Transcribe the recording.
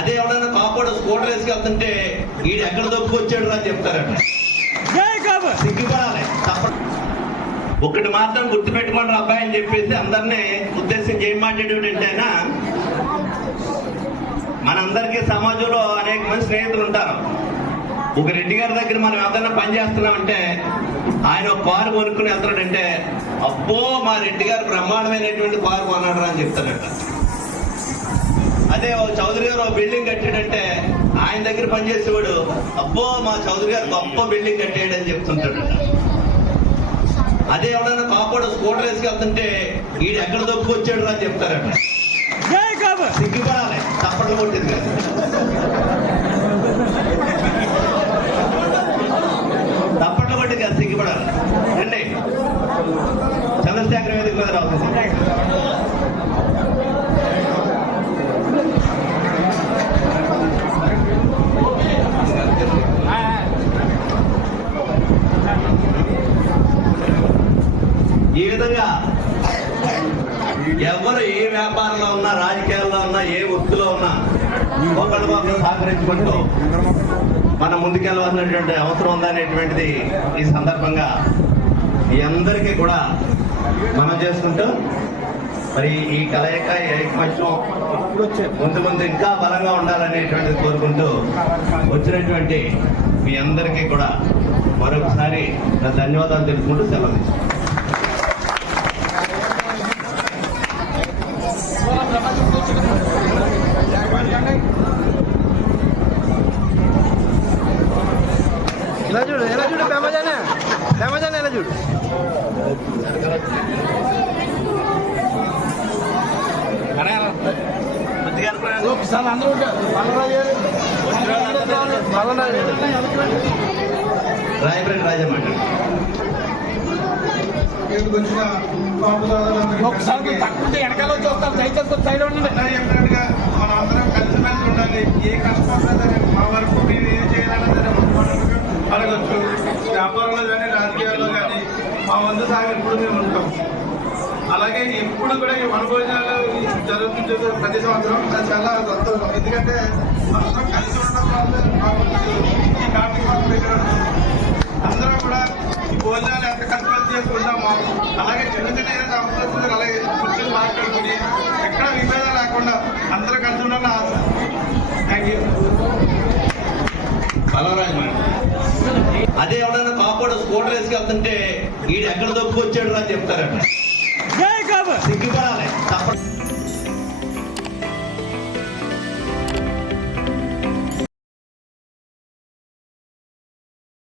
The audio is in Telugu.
అదే ఎవడైనా కాపాడు స్కూటర్ వేసుకెళ్తుంటే వీడు ఎక్కడ దొప్పుకొచ్చాడు రా చెప్తారట. సిగ్గుపడాలి తప్ప ఒకటి మాత్రం గుర్తుపెట్టుకోండి అబ్బాయి అని చెప్పేసి అందరినీ ఉద్దేశించి ఏం మాట్లాడేది అంటే ఆయన మనందరికీ సమాజంలో అనేక మంది స్నేహితులు ఉంటారు. ఒక రెడ్డి గారి దగ్గర మనం ఏదైనా పని చేస్తున్నామంటే ఆయన ఒక కారు కొనుక్కుని వెళ్తాడంటే అబ్బో మా రెడ్డి గారు బ్రహ్మాండమైనటువంటి కారు కొన్నాడు అని చెప్తాడట అదే ఓ చౌదరి గారు ఒక బిల్డింగ్ కట్టాడంటే ఆయన దగ్గర పనిచేసేవాడు అబ్బో మా చౌదరి గారు గొప్ప బిల్డింగ్ కట్టాడు అని చెప్తుంటాడు. అదే ఎవడైనా కాపాడు స్కూటర్ వేసుకెళ్తుంటే వీడు ఎక్కడ దొప్పుకొచ్చాడు అని చెప్తారట. సిగ్గుపడాలి తప్పట్లు కొట్టింది కాదు. తప్పట్లు కొట్టింది కాదు సిగ్గుపడాలి. రండి. చంద్రశేఖర వేదిక మీద రావుతుంది ఈ విధంగా ఎవరు ఏ వ్యాపారంలో ఉన్నా రాజకీయాల్లో ఉన్నా ఏ వృత్తిలో ఉన్నా ఒకరికొకరు సహకరించుకుంటూ మనం ముందుకెళ్ళవలసినటువంటి అవసరం ఉందనేటువంటిది ఈ సందర్భంగా అందరికీ కూడా మనం చేసుకుంటూ మరి ఈ కలయిక ఈ ఐకమత్యం ముందు ముందు ఇంకా బలంగా ఉండాలనేటువంటిది కోరుకుంటూ వచ్చినటువంటి మీ అందరికీ కూడా మరొకసారి నా ధన్యవాదాలు తెలుపుకుంటూ సెలవు ఎలా చూడు ఎలా చూడు బెమ్మజానే బెమ్మజానే ఎలా చూడు? రాయపల్లి సోదరులందరికీ ఒకసారి తక్కువ వెనకాల వచ్చి వస్తాం దయచేసి సైడ్ ఉండండి. మనం అందరం కలిసిమెలిసి ఉండాలి ఏ కష్టం ఉన్నా సరే మా వరకు మేము ఏం చేయాలన్నా సరే మన పనులకు అడగచ్చు వ్యాపారంలో కానీ రాజకీయాల్లో కానీ మా వంతు మేము ఉంటాం. అలాగే ఎప్పుడు కూడా ఈ వనభోజనాలు జరుగుతుంటే ప్రతి సంవత్సరం. అది చాలా సంతోషం ఎందుకంటే అందరం కలిసి ఉండడం వల్ల ఈ కార్తీక మాసం దగ్గర అందరం కూడా ఈ భోజనాలు ఎంత కష్టపడి చేసుకుంటామో అలాగే చిన్న చిన్న ఏదైనా అవసరం అలాగే కూర్చొని మాట్లాడుకుని ఎక్కడ విభేదం లేకుండా అందరూ కలిసి ఉండాలని ఆశ. Thank you Balaraju. అదే ఎవడన్నా కాపాడు స్కూటర్ వేసుకెళ్తుంటే వీడు ఎక్కడ దొప్పుకొచ్చాడు అని చెప్తారట. సిగ్గుపడాలి.